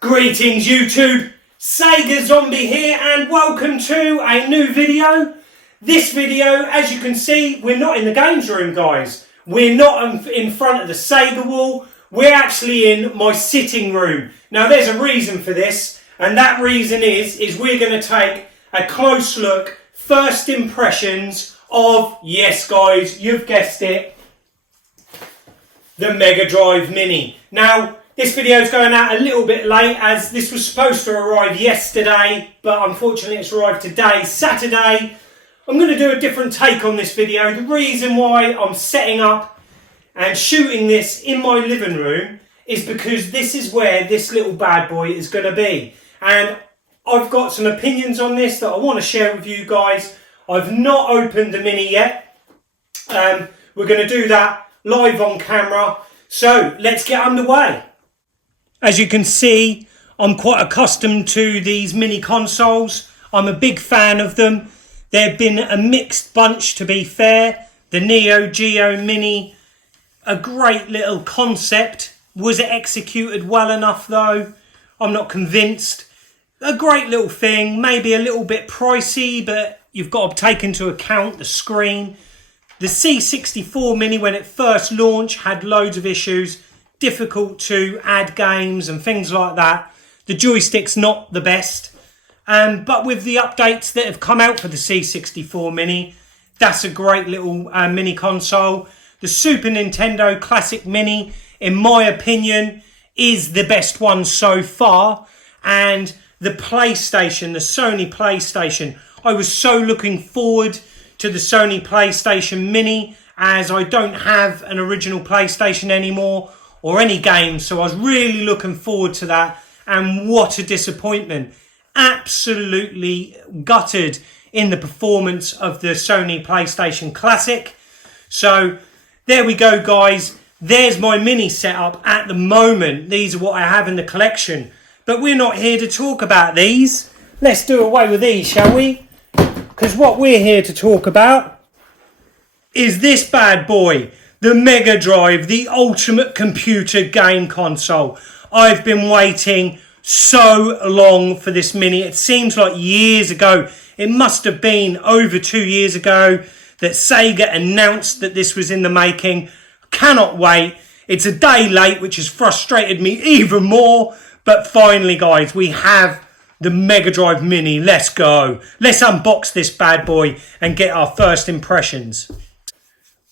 Greetings YouTube, Sega Zombie here and welcome to a new video. This video, as you can see, we're not in the games room guys. We're not in front of the Sega wall, we're actually in my sitting room. Now there's a reason for this, and that reason is we're going to take a close look, first impressions of, yes guys, you've guessed it, the Mega Drive Mini. Now, this video is going out a little bit late as this was supposed to arrive yesterday, but unfortunately it's arrived today, Saturday. I'm going to do a different take on this video. The reason why I'm setting up and shooting this in my living room is because this is where this little bad boy is going to be. And I've got some opinions on this that I want to share with you guys. I've not opened the Mini yet. We're going to do that live on camera. So let's get underway. As you can see, I'm quite accustomed to these mini consoles. I'm a big fan of them. They've been a mixed bunch, to be fair. The Neo Geo Mini, a great little concept. Was it executed well enough though? I'm not convinced. A great little thing, maybe a little bit pricey, but you've got to take into account the screen. The C64 Mini, when it first launched, had loads of issues. Difficult to add games and things like that. The joystick's not the best. But with the updates that have come out for the C64 Mini, that's a great little mini console. The Super Nintendo Classic Mini, in my opinion, is the best one so far. And the PlayStation, the Sony PlayStation, I was so looking forward to the Sony PlayStation Mini as I don't have an original PlayStation anymore or any games, so I was really looking forward to that, and what a disappointment. Absolutely gutted in the performance of the Sony PlayStation Classic. So there we go guys, there's my Mini setup at the moment. These are what I have in the collection, but we're not here to talk about these. Let's do away with these, shall we? Because what we're here to talk about is this bad boy. The Mega Drive, the ultimate computer game console. I've been waiting so long for this Mini. It seems like years ago. It must have been over 2 years ago that Sega announced that this was in the making. Cannot wait. It's a day late, which has frustrated me even more. But finally, guys, we have the Mega Drive Mini. Let's go. Let's unbox this bad boy and get our first impressions.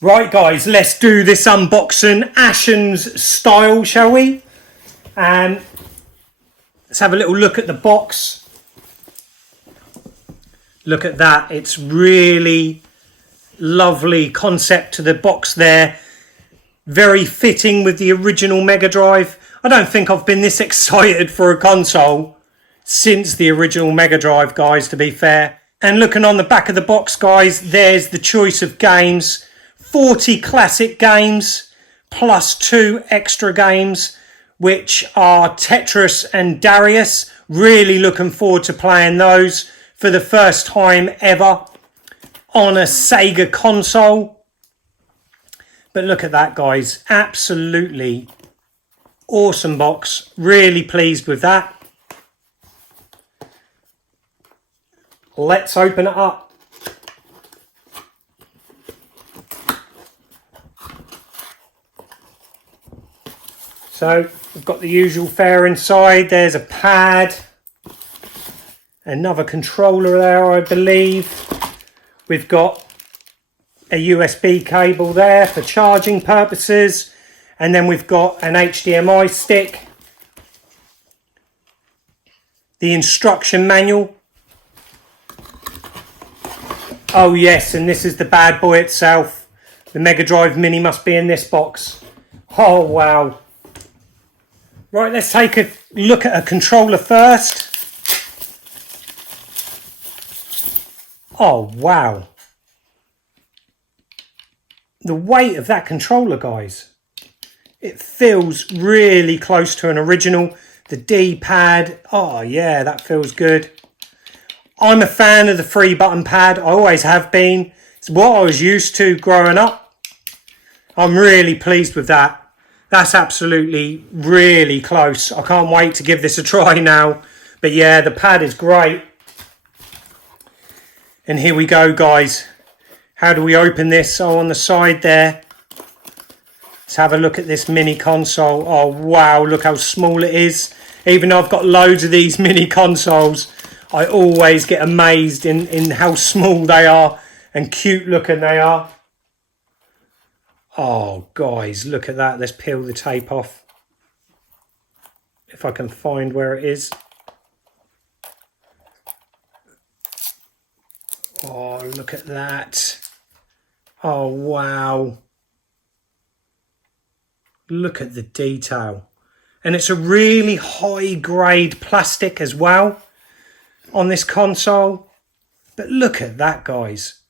Right guys, let's do this unboxing Ashen's style, shall we? Let's have a little look at the box. Look at that, it's really lovely concept to the box there. Very fitting with the original Mega Drive. I don't think I've been this excited for a console since the original Mega Drive, guys, to be fair. And looking on the back of the box, guys, there's the choice of games. 40 classic games plus 2 extra games, which are Tetris and Darius. Really looking forward to playing those for the first time ever on a Sega console. But look at that guys, absolutely awesome box. Really pleased with that. Let's open it up. So we've got the usual fare inside. There's a pad, another controller there, I believe. We've got a USB cable there for charging purposes, and then we've got an HDMI stick, the instruction manual. Oh yes, and this is the bad boy itself. The Mega Drive Mini must be in this box. Oh wow. Right, let's take a look at a controller first. Oh, wow. The weight of that controller, guys. It feels really close to an original. The D-pad, oh yeah, that feels good. I'm a fan of the 3-button pad. I always have been. It's what I was used to growing up. I'm really pleased with that. That's absolutely really close. I can't wait to give this a try now. But yeah, the pad is great. And here we go, guys. How do we open this? Oh, on the side there. Let's have a look at this mini console. Oh, wow, look how small it is. Even though I've got loads of these mini consoles, I always get amazed in how small they are and cute looking they are. Oh, guys, look at that. Let's peel the tape off. If I can find where it is. Oh, look at that. Oh, wow. Look at the detail. And it's a really high grade plastic as well on this console. But look at that, guys.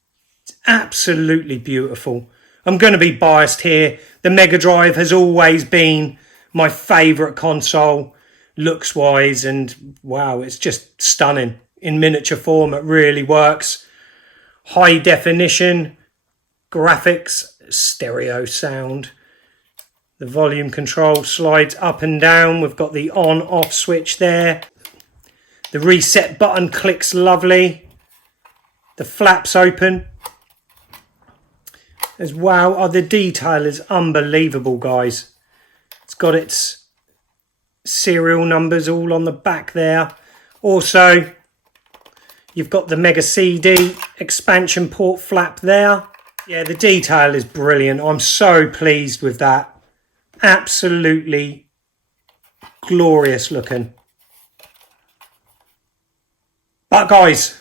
It's absolutely beautiful. I'm going to be biased here. The Mega Drive has always been my favourite console, looks wise, and wow, it's just stunning. In miniature form, it really works. High definition, graphics, stereo sound. The volume control slides up and down. We've got the on-off switch there. The reset button clicks lovely. The flaps open. As wow, oh, the detail is unbelievable, guys. It's got its serial numbers all on the back there. Also, you've got the Mega CD expansion port flap there. Yeah, the detail is brilliant. I'm so pleased with that. Absolutely glorious looking. But guys,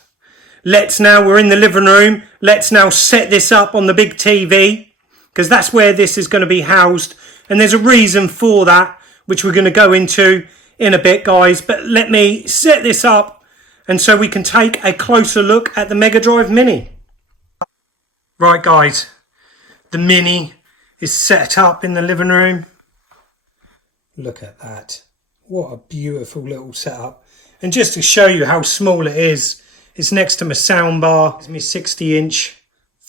we're in the living room. Let's now set this up on the big TV, because that's where this is going to be housed. And there's a reason for that, which we're going to go into in a bit, guys. But let me set this up, and so we can take a closer look at the Mega Drive Mini. Right, guys, the Mini is set up in the living room. Look at that. What a beautiful little setup. And just to show you how small it is, it's next to my soundbar. It's my 60-inch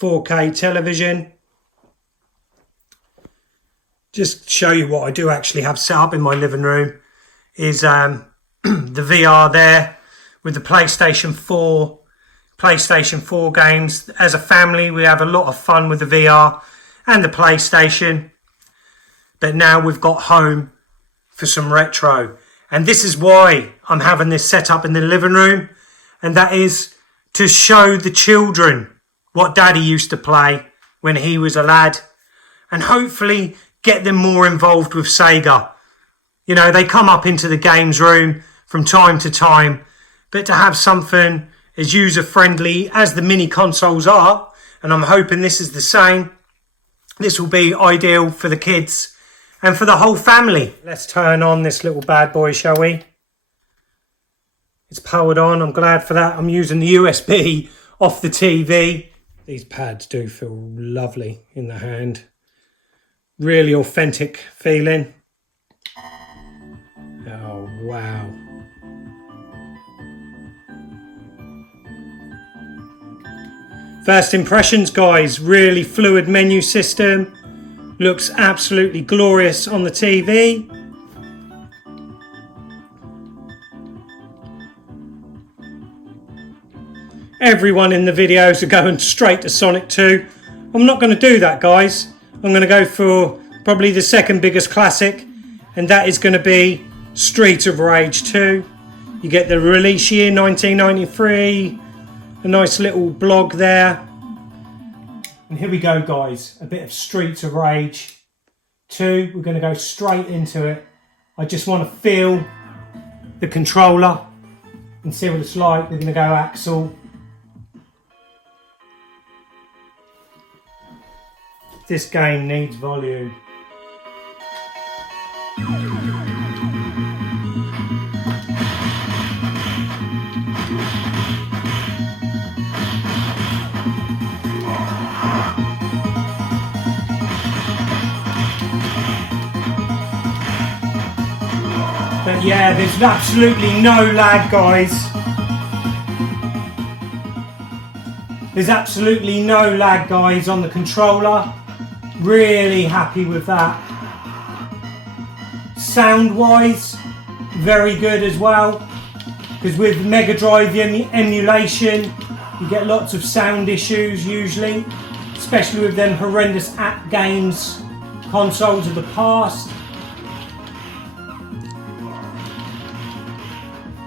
4K television. Just to show you what I do actually have set up in my living room is the VR there with the PlayStation 4 games. As a family, we have a lot of fun with the VR and the PlayStation. But now we've got home for some retro. And this is why I'm having this set up in the living room. And that is to show the children what Daddy used to play when he was a lad. And hopefully get them more involved with Sega. You know, they come up into the games room from time to time. But to have something as user-friendly as the mini consoles are, and I'm hoping this is the same, this will be ideal for the kids and for the whole family. Let's turn on this little bad boy, shall we? It's powered on. I'm glad for that. I'm using the USB off the TV. These pads do feel lovely in the hand. Really authentic feeling. Oh, wow. First impressions, guys. Really fluid menu system. Looks absolutely glorious on the TV. Everyone in the videos are going straight to Sonic 2. I'm not going to do that, guys. I'm going to go for probably the second biggest classic, and that is going to be Streets of Rage 2. You get the release year 1993, a nice little blog there. And here we go, guys, a bit of Streets of Rage 2. We're going to go straight into it. I just want to feel the controller and see what it's like. We're going to go Axel. This game needs volume. But yeah, there's absolutely no lag, guys. There's absolutely no lag, guys, on the controller. Really happy with that. Sound-wise, very good as well. Because with Mega Drive emulation, you get lots of sound issues usually. Especially with them horrendous app games, consoles of the past.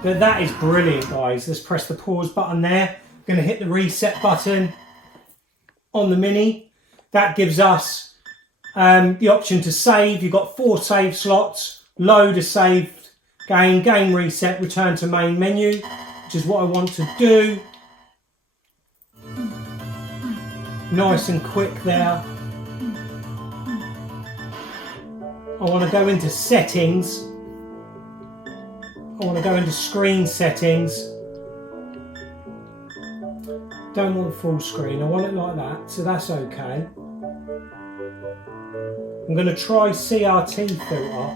But that is brilliant, guys. Let's press the pause button there. Going to hit the reset button on the Mini. That gives us the option to save. You've got 4 save slots. Load a saved game, game reset, return to main menu, which is what I want to do. Nice and quick there. I want to go into settings. I want to go into screen settings. Don't want full screen, I want it like that, so that's okay. I'm going to try CRT filter.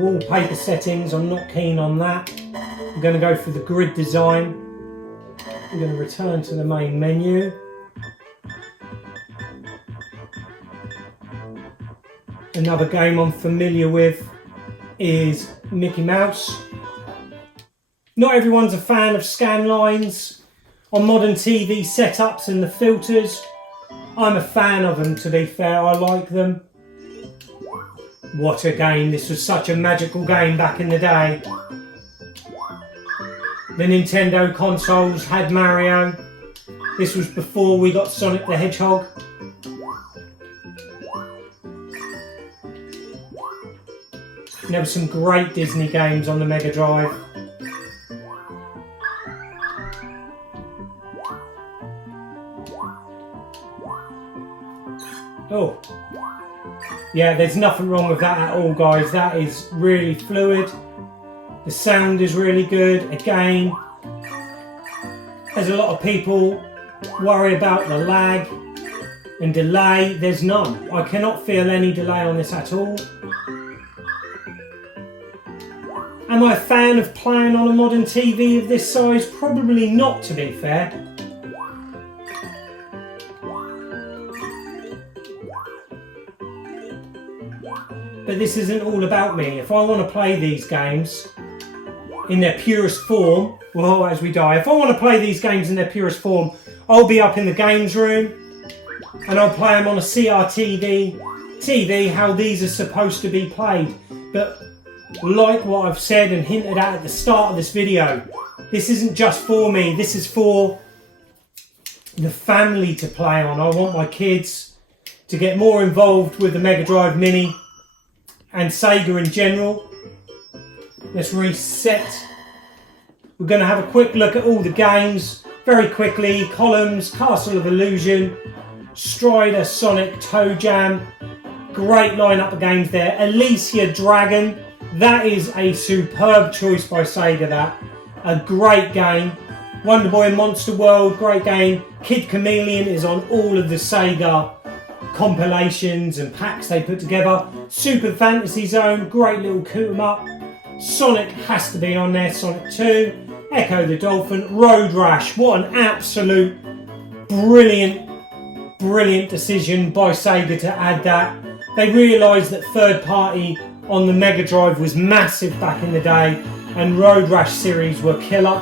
Wallpaper settings, I'm not keen on that. I'm going to go for the grid design. I'm going to return to the main menu. Another game I'm familiar with is Mickey Mouse. Not everyone's a fan of scan lines on modern TV setups and the filters. I'm a fan of them, to be fair, I like them. What a game, this was such a magical game back in the day. The Nintendo consoles had Mario. This was before we got Sonic the Hedgehog. And there were some great Disney games on the Mega Drive. Oh, yeah, there's nothing wrong with that at all, guys. That is really fluid. The sound is really good. Again, as a lot of people worry about the lag and delay, there's none. I cannot feel any delay on this at all. Am I a fan of playing on a modern TV of this size? Probably not, to be fair. But this isn't all about me. If I want to play these games in their purest form, well, as we die, if I want to play these games in their purest form, I'll be up in the games room and I'll play them on a CRT TV, how these are supposed to be played. But like what I've said and hinted at the start of this video, this isn't just for me, this is for the family to play on. I want my kids to get more involved with the Mega Drive Mini and Sega in general. Let's reset. We're going to have a quick look at all the games very quickly. Columns, Castle of Illusion, Strider, Sonic, Toe Jam. Great lineup of games there. Alicia Dragon. That is a superb choice by Sega, that. A great game. Wonder Boy Monster World, great game. Kid Chameleon is on all of the Sega compilations and packs they put together. Super Fantasy Zone, great little coot 'em up. Sonic has to be on there, Sonic 2. Echo the Dolphin, Road Rash, what an absolute brilliant decision by Sega to add that. They realised that third party on the Mega Drive was massive back in the day, and Road Rash series were killer.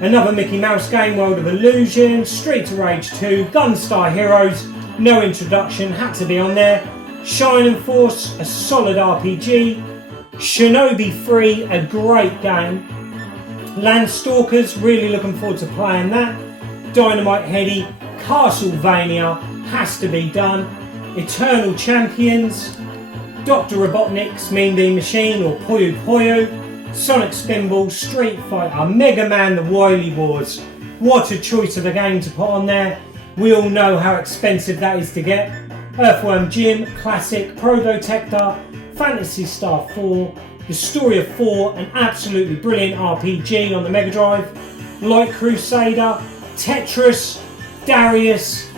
Another Mickey Mouse game, World of Illusion, Streets of Rage 2, Gunstar Heroes, no introduction, had to be on there. Shining Force, a solid RPG. Shinobi 3, a great game. Landstalkers, really looking forward to playing that. Dynamite Headdy, Castlevania, has to be done. Eternal Champions, Dr. Robotnik's Mean Bean Machine or Puyo Puyo, Sonic Spinball, Street Fighter, Mega Man The Wily Wars. What a choice of a game to put on there. We all know how expensive that is to get. Earthworm Jim, Classic, Probotector, Phantasy Star 4, The Story of 4, an absolutely brilliant RPG on the Mega Drive, Light Crusader, Tetris, Darius,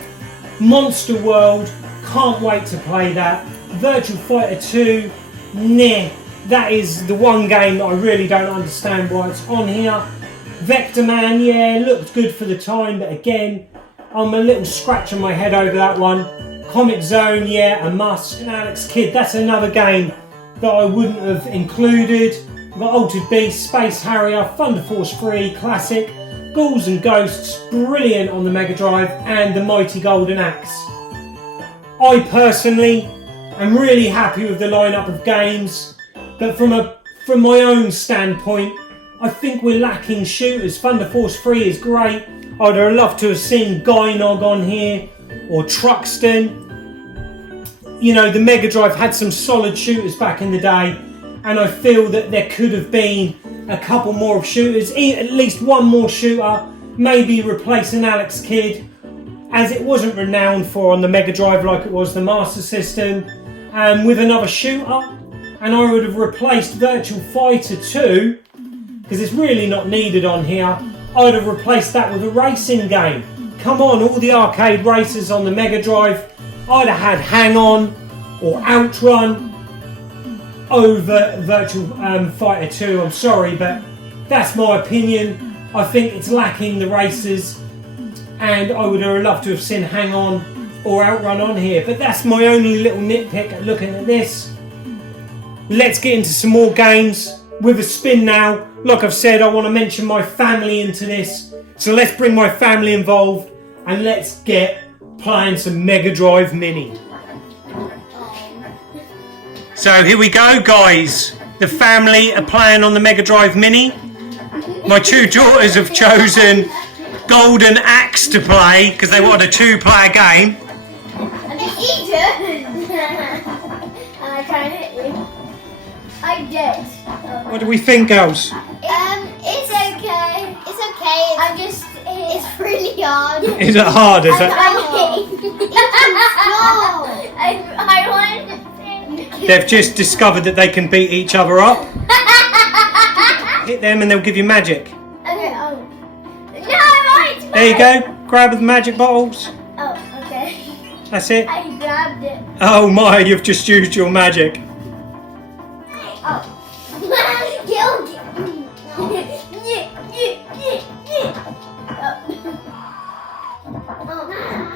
Monster World, Can't wait to play that. Virtual Fighter 2, nah. That is the one game that I really don't understand why it's on here. Vector Man, yeah, looked good for the time, but again, I'm a little scratch on my head over that one. Comic Zone, yeah, a must. And Alex Kidd, that's another game that I wouldn't have included. We've got Altered Beast, Space Harrier, Thunder Force 3, classic. Ghouls and Ghosts, brilliant on the Mega Drive, and the Mighty Golden Axe. I personally am really happy with the lineup of games, but from my own standpoint, I think we're lacking shooters. Thunder Force 3 is great. I'd have loved to have seen Gynog on here, or Truxton. You know, the Mega Drive had some solid shooters back in the day, and I feel that there could have been a couple more of shooters, at least one more shooter, maybe replacing Alex Kidd, as it wasn't renowned for on the Mega Drive like it was the Master System, with another shooter. And I would have replaced Virtual Fighter 2, because it's really not needed on here. I'd have replaced that with a racing game. Come on, all the arcade races on the Mega Drive, I'd have had Hang On or Outrun over Virtual Fighter 2. I'm sorry, but that's my opinion. I think it's lacking the races, and I would have loved to have seen Hang On or Outrun on here, but that's my only little nitpick at looking at this. Let's get into some more games with a spin now. Like I've said, I want to mention my family into this, so let's bring my family involved and let's get playing some Mega Drive Mini. So here we go, guys. The family are playing on the Mega Drive Mini. My two daughters have chosen Golden Axe to play because they wanted a two-player game. I can't hit you. I did. What do we think, girls? It's okay. It's okay. It's really hard. Is it hard, is it? I wanted to. They've just discovered that they can beat each other up. Hit them and they'll give you magic. Okay, oh. No, I want it. There you go. Grab the magic bottles. Oh, okay. That's it. I grabbed it. Oh my, you've just used your magic. Oh.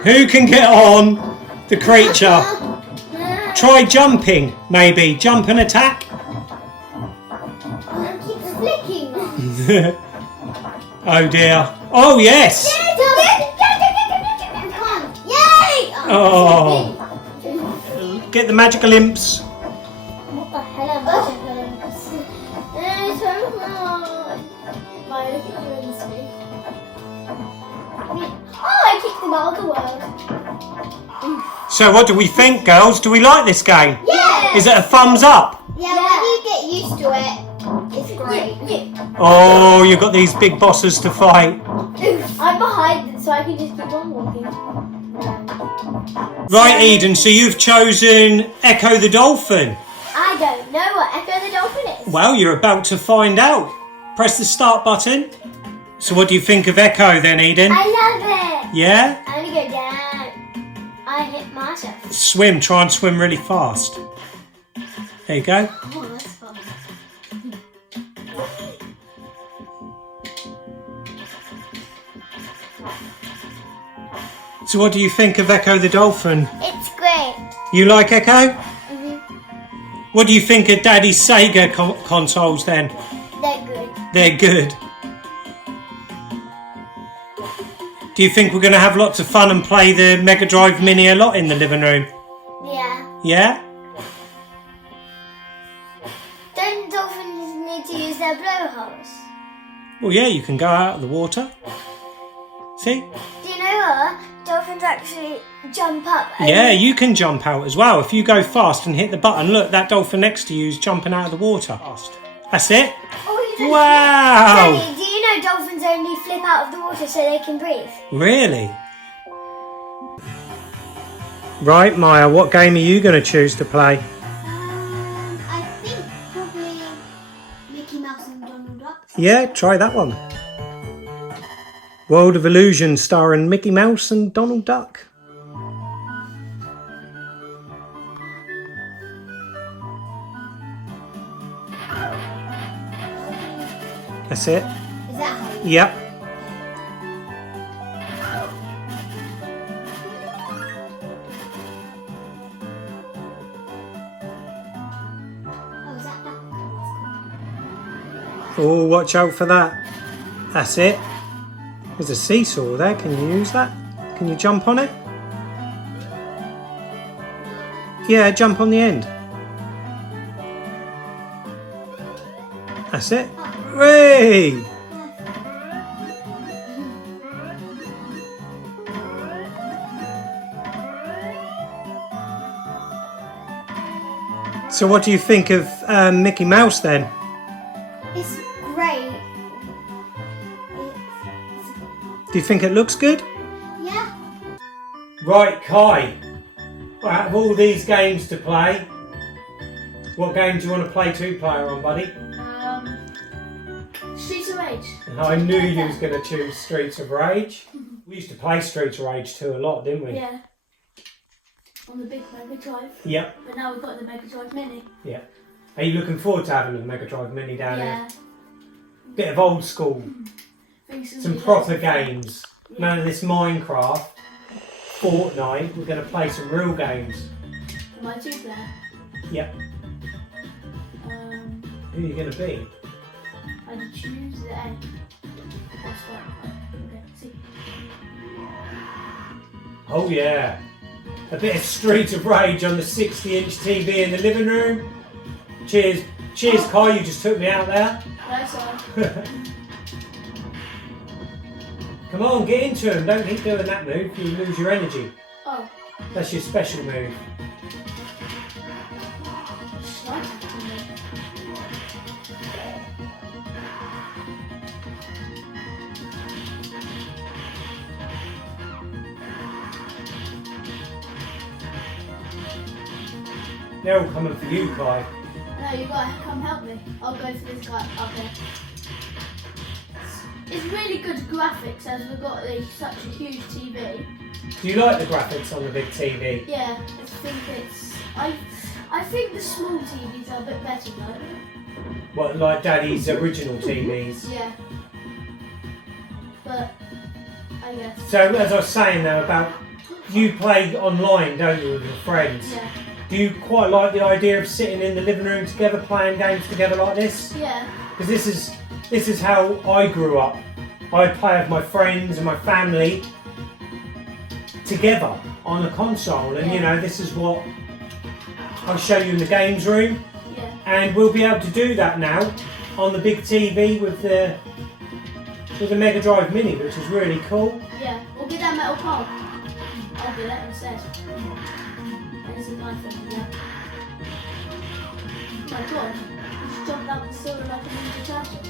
Who can get on the creature? Try jumping, maybe. Jump and attack. I keep flicking. Oh dear. Oh yes. Yay! Oh. Get the magical imps. What the hell am I doing? So hard. My instinct. Oh, I kicked them out of the world. So what do we think, girls? Do we like this game? Yeah! Is it a thumbs up? Yeah, when you get used to it, it's great. Oh, you've got these big bosses to fight. I'm behind, so I can just keep on walking. Right, Eden, so you've chosen Echo the Dolphin. I don't know what Echo the Dolphin is. Well, you're about to find out. Press the start button. So what do you think of Echo then, Eden? I love it. Yeah? I'm gonna go down. I hit myself. Swim, try and swim really fast. There you go. Oh, that's fun. So what do you think of Echo the Dolphin? It's great. You like Echo? Mm-hmm. What do you think of Daddy's Sega consoles then? They're good. They're good. Do you think we're going to have lots of fun and play the Mega Drive Mini a lot in the living room? Yeah. Yeah? Don't dolphins need to use their blowholes? Well, yeah, you can go out of the water. See? Do you know what? Dolphins actually jump up. Yeah, you can jump out as well. If you go fast and hit the button, look, that dolphin next to you is jumping out of the water. That's it. Oh, you Wow! Daddy, do you know dolphins only flip out of the water so they can breathe? Really? Right, Maya, what game are you going to choose to play? I think probably Mickey Mouse and Donald Duck. Yeah, try that one. World of Illusion starring Mickey Mouse and Donald Duck. That's it. Is that how you Yep. Oh, is that that? Oh, watch out for that. That's it. There's a seesaw there. Can you use that? Can you jump on it? Yeah, jump on the end. That's it. Hooray! So what do you think of Mickey Mouse then? It's great. Do you think it looks good? Yeah. Right, Kai. Out of all these games to play, what game do you want to play two-player on, buddy? Streets of Rage. I knew you was going to choose Streets of Rage. We used to play Streets of Rage 2 a lot, didn't we? Yeah. On the big Mega Drive. Yep. But now we've got the Mega Drive Mini. Yeah. Are you looking forward to having the Mega Drive Mini down Yeah. here? Bit of old school. Some proper games. Yeah. None of this Minecraft, Fortnite. We're going to play some real games. My two-player. Yep. Who are you going to be? I choose the A. That's what. Okay, see. Oh yeah. A bit of Street of Rage on the 60-inch TV in the living room. Cheers, Kai, you just took me out there. That's all. Come on, get into him. Don't keep doing that move, you'll lose your energy. Oh. That's your special move. Slide. They're all coming for you, Kai. No, you gotta come help me. I'll go for this guy. Okay. It's really good graphics as we've got such a huge TV. Do you like the graphics on the big TV? Yeah, I think it's. I think the small TVs are a bit better though. What, like Daddy's original TVs? Yeah. But I guess. So, as I was saying though about, you play online, don't you, with your friends? Yeah. Do you quite like the idea of sitting in the living room together, playing games together like this? Yeah. Because this is how I grew up. I play with my friends and my family together on a console, and you know, this is what I'll show you in the games room. Yeah. And we'll be able to do that now on the big TV with the Mega Drive Mini, which is really cool. Yeah. We'll get that metal pole. I'll do that instead. There's a knife in there. Oh my god. You just jumped out the ceiling like a ninja turtle.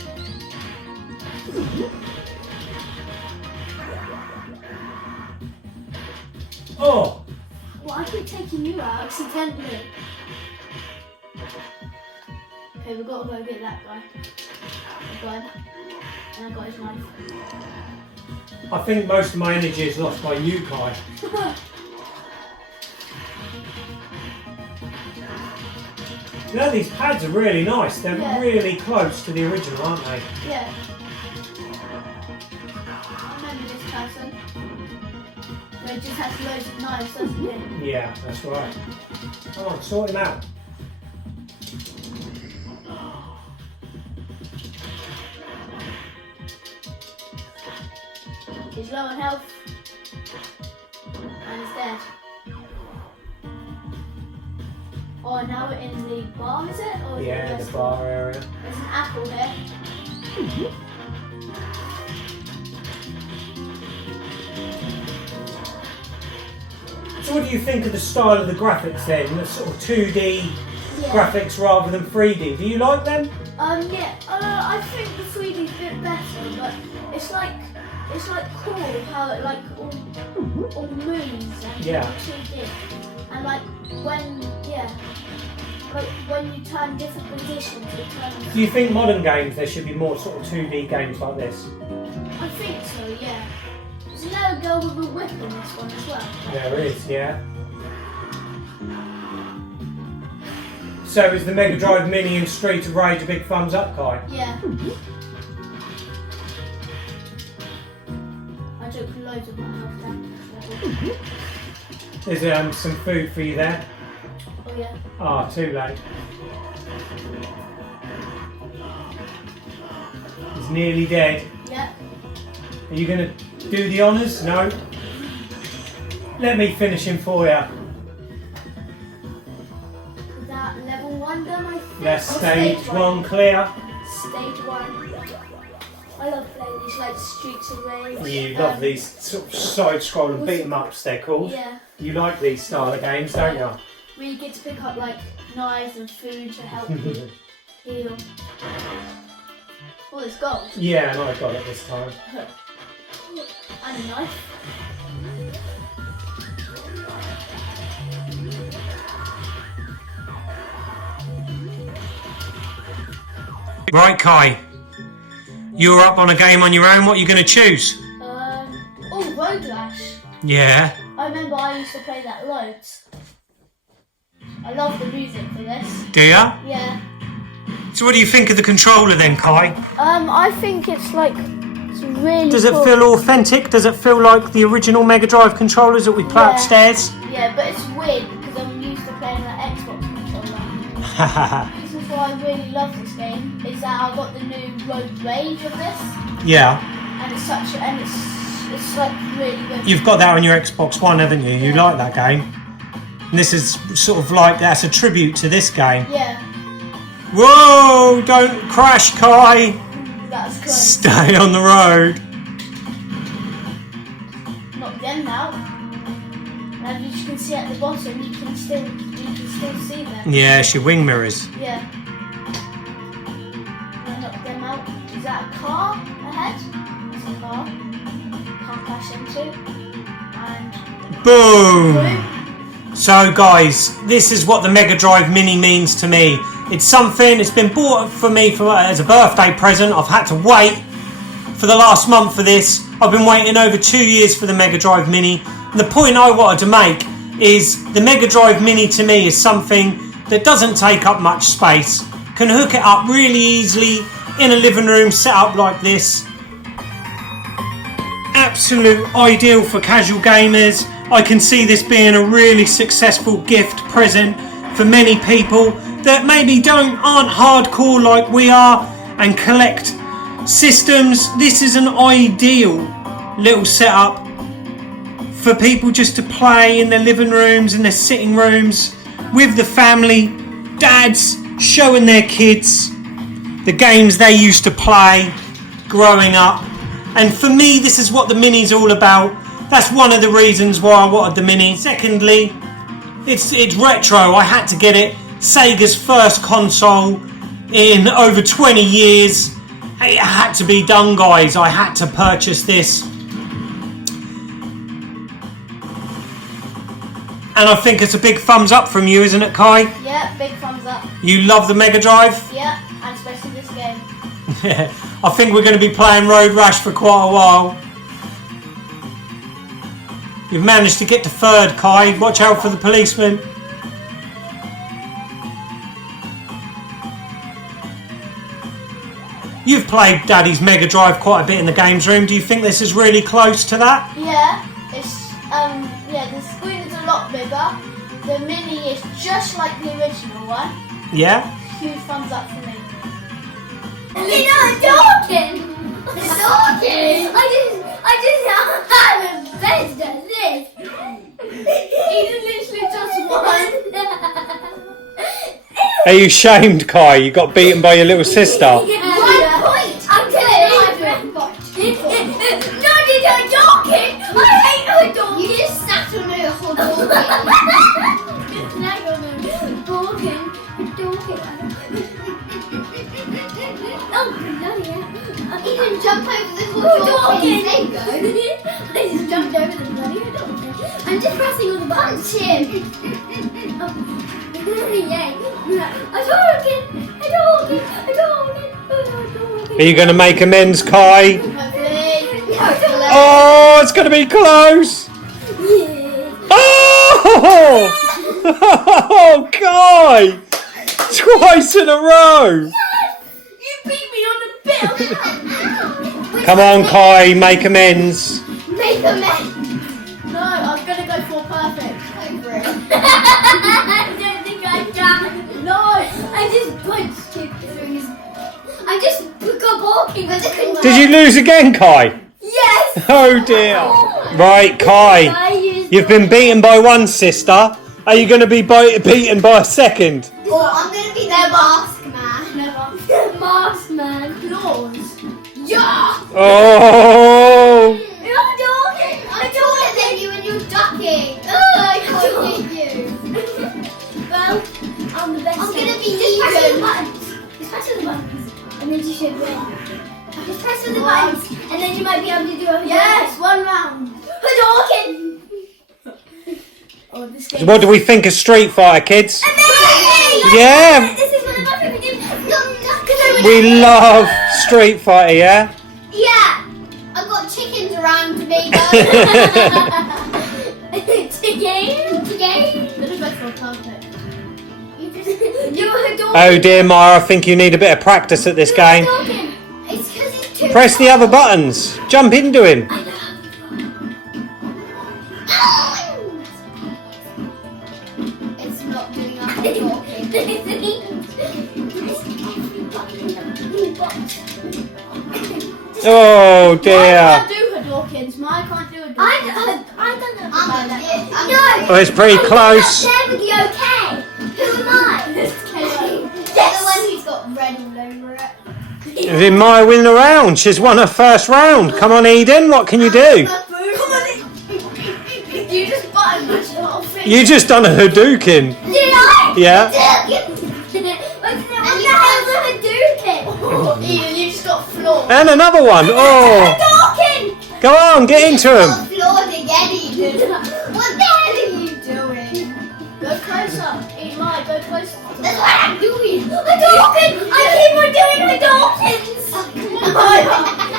Oh! Well, I keep taking you out accidentally. Okay, we've got to go get that guy. I've got him. And I've got his knife. I think most of my energy is lost by you, Kai. You know, these pads are really nice. They're really close to the original, aren't they? Yeah. I remember this person. He just has loads of knives, doesn't he? Yeah, that's right. Come on, sort him out. He's low on health. And he's dead. Oh, now we're in the bar, is it? Or is Yeah, it the bar area. There's an apple here. So what do you think of the style of the graphics then? The sort of 2D graphics rather than 3D. Do you like them? Yeah. I think the 3D's a bit better, but it's like cool how it like all moves and 2D. And like when you turn different positions, it turns. Do you think modern games there should be more sort of 2D games like this? I think so, yeah. There's a little girl with a whip in this one as well. There is, yeah. So is the Mega Drive Mini and Street of Rage a big thumbs up, Kai? Yeah. There's some food for you there. Oh yeah. Ah, too late. He's nearly dead. Yeah. Are you going to do the honours? No. Let me finish him for you. Is that level 1 done, I think? That's Or stage 1 clear. Stage 1. I love playing these like Streets of Rage. You love these sort of side-scrolling beat 'em ups, they're called. Yeah. You like these style of games, don't you? Where you get to pick up like knives and food to help you heal. Oh, there's gold. Yeah, and I got it this time. And a knife. Right, Kai. You're up on a game on your own. What are you going to choose? Oh, Road Rash. Yeah. I remember I used to play that loads. I love the music for this. Do ya? Yeah. So what do you think of the controller then, Kai? I think it's really Does it cool. feel authentic? Does it feel like the original Mega Drive controllers that we play upstairs? Yeah, but it's weird because I'm used to playing that Xbox controller. This is why I really love this game, is that I got the new Road Rage of this. Yeah. And it's like really good. You've got that on your Xbox One, haven't you? You like that game? And this is sort of like, that's a tribute to this game. Yeah, Whoa! Don't crash, Kai! that's close. Stay on the road. Not them now. And as you can see at the bottom, you can still see them. Yeah, it's your wing mirrors. Yeah. And I knocked them out. Is that a car ahead? There's a car. Can't crash into. And Boom! boom. So guys, this is what the Mega Drive Mini means to me. It's something, it's been bought for me as a birthday present. I've had to wait for the last month for this. I've been waiting over 2 years for the Mega Drive Mini. And the point I wanted to make is the Mega Drive Mini to me is something that doesn't take up much space. Can hook it up really easily in a living room set up like this. Absolute ideal for casual gamers. I can see this being a really successful gift present for many people that maybe aren't hardcore like we are and collect systems. This is an ideal little setup for people just to play in their living rooms and their sitting rooms with the family, dads showing their kids the games they used to play growing up. And for me, this is what the Mini's all about. That's one of the reasons why I wanted the Mini. Secondly, it's retro. I had to get it. Sega's first console in over 20 years. It had to be done, guys. I had to purchase this. And I think it's a big thumbs up from you, isn't it, Kai? Yeah, big thumbs up. You love the Mega Drive? Yeah, and especially this game. Yeah. I think we're going to be playing Road Rash for quite a while. You've managed to get to third, Kai. Watch out for the policeman. You've played Daddy's Mega Drive quite a bit in the games room. Do you think this is really close to that? Yeah, the screen is a lot bigger. The Mini is just like the original one. Yeah? Huge thumbs up for me. You're not talking! Talking! I just have a bed than this! He's literally just one. Are you ashamed, Kai? You got beaten by your little sister. 1 point! I'm telling you! No, you're not talking! I hate her talking! You just sat on her whole talking. Talking. Oh, bloody hell. You can jump over the whole talking. There you go. I just jumped over the bloody talking. I'm just pressing all the buttons. Punch him. Yay. I'm talking. Are you going to make amends, Kai? Hopefully. Oh, it's going to be close. Oh! Oh, Kai! Twice in a row. You beat me on the bill. Come on, Kai, make amends. Make a mess. No, I Did you lose again, Kai? Yes! Oh dear. Right, Kai. You've been beaten by one sister. Are you going to be beaten by a second? Oh, I'm going to be the mask man. Never. Mask man. Claws. Yeah! Oh! You're talking! I'm taller than you and you're ducking. Oh, I can't hit you. Well, I'm the best. I'm going to be Just press the even. buttons. Just press the buttons. And then you should win. Just press the One. buttons. And then you might be able to do a yes, 1 round. Hadouken! Oh, this game. What do we think of Street Fighter, kids? Amazing! Yeah. This is one of my favorite games. We love Street Fighter, yeah? Yeah. I've got chickens around me, though. Chicken. Chicken. You're Hadouken. Oh dear, Mara, I think you need a bit of practice at this game. Hadouken. It's because it's too Press the other buttons. Jump into him. I know. It's not doing up the talking. Oh I dear. can't do Hadoukens. I can't do Hadoukens. I don't know. I'm Oh, it's pretty close. There with the okay. Who am I? the one who's got red all over it. Did Maya win the round? She's won her first round. Come on, Eden, what can you do? Come on. You just button mashed the whole thing. You just done a Hadouken. Did I? Yeah. What the hell's a Hadouken? Eden, you just got floored. And another one. Oh. Hadouken! Go on, get into him. I'm floored again, Eden. What the hell are you doing? Go closer. Eden, Maya, go closer. That's what I'm doing. Hadouken! I keep on doing Hadoukens!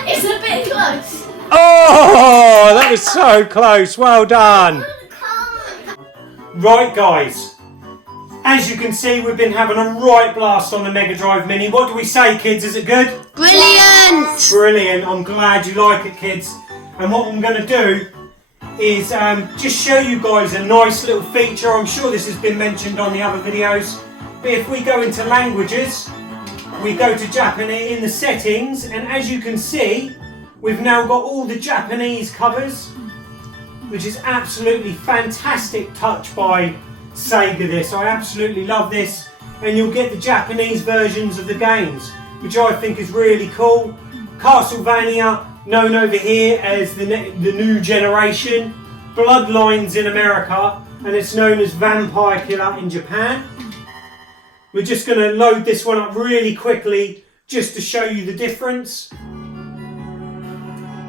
It's a bit close. Oh, that was so close. Well done. Right, guys. As you can see, we've been having a right blast on the Mega Drive Mini. What do we say, kids? Is it good? Brilliant! Brilliant. I'm glad you like it, kids. And what I'm going to do is just show you guys a nice little feature. I'm sure this has been mentioned on the other videos. But if we go into languages, we go to Japanese in the settings, and as you can see, we've now got all the Japanese covers, which is absolutely fantastic touch by Sega. This, I absolutely love this, and you'll get the Japanese versions of the games, which I think is really cool. Castlevania, known over here as the new generation, Bloodlines in America, and it's known as Vampire Killer in Japan. We're just going to load this one up really quickly just to show you the difference.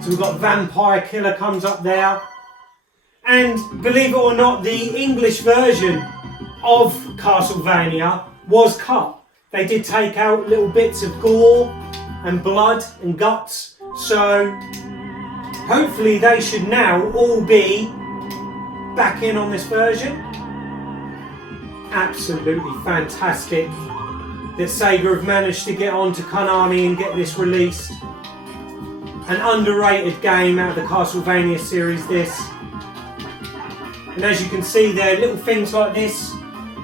So we've got Vampire Killer comes up there. And believe it or not, the English version of Castlevania was cut. They did take out little bits of gore and blood and guts. So hopefully they should now all be back in on this version. Absolutely fantastic that Sega have managed to get onto Konami and get this released. An underrated game out of the Castlevania series, this. And as you can see there, little things like this,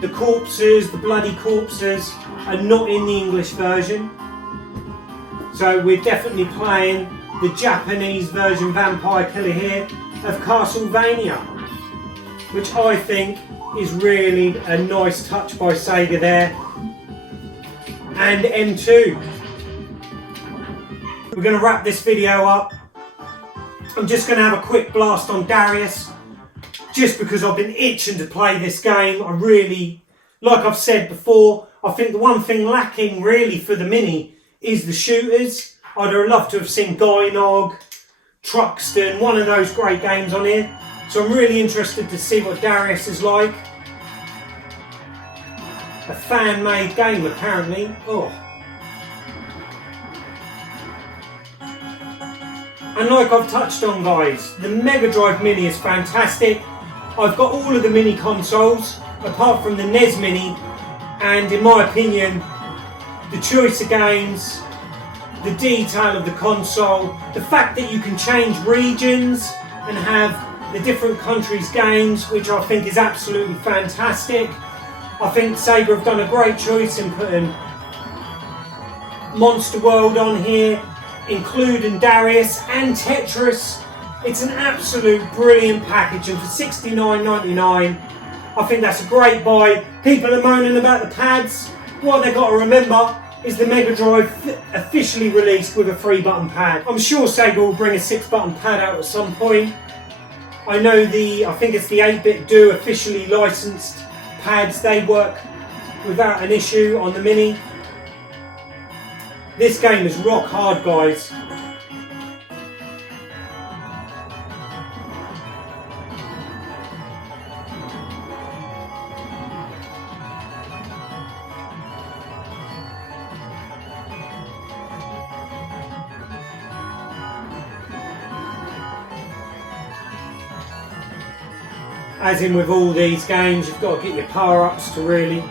the corpses, the bloody corpses, are not in the English version. So we're definitely playing the Japanese version Vampire Killer here of Castlevania, which I think is really a nice touch by Sega there. And M2. We're going to wrap this video up. I'm just going to have a quick blast on Darius, just because I've been itching to play this game. I really, like I've said before, I think the one thing lacking really for the Mini is the shooters. I'd have loved to have seen Gynog, Truxton, one of those great games on here. So I'm really interested to see what Darius is like. A fan-made game apparently. Oh. And like I've touched on, guys, the Mega Drive Mini is fantastic. I've got all of the mini consoles, apart from the NES Mini, and in my opinion, the choice of games, the detail of the console, the fact that you can change regions and have the different countries' games, which I think is absolutely fantastic. I think Sega have done a great choice in putting Monster World on here, including Darius and Tetris. It's an absolute brilliant package, and for $69.99, I think that's a great buy. People are moaning about the pads. What they've got to remember is the Mega Drive officially released with a 3-button pad. I'm sure Sega will bring a 6-button pad out at some point. I know I think it's the 8-bit Do officially licensed pads. They work without an issue on the Mini. This game is rock hard, guys. As in with all these games, you've got to get your power-ups to really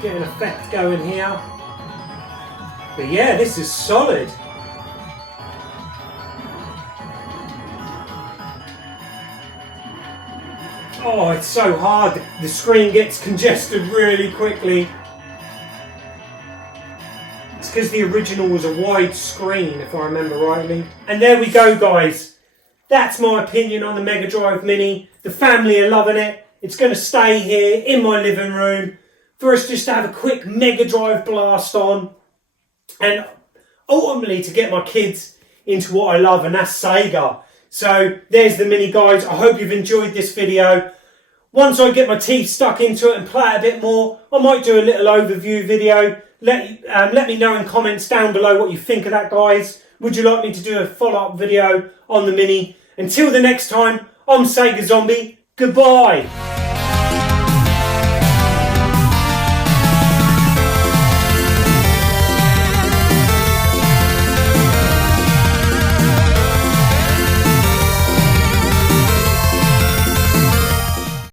get an effect going here. But yeah, this is solid. Oh, it's so hard. The screen gets congested really quickly. It's because the original was a wide screen, if I remember rightly. And there we go, guys. That's my opinion on the Mega Drive Mini. The family are loving it. It's going to stay here in my living room for us just to have a quick Mega Drive blast on. And ultimately to get my kids into what I love, and that's Sega. So there's the Mini, guys. I hope you've enjoyed this video. Once I get my teeth stuck into it and play it a bit more, I might do a little overview video. Let me know in comments down below what you think of that, guys. Would you like me to do a follow-up video on the Mini? Until the next time, I'm Sega Zombie. Goodbye.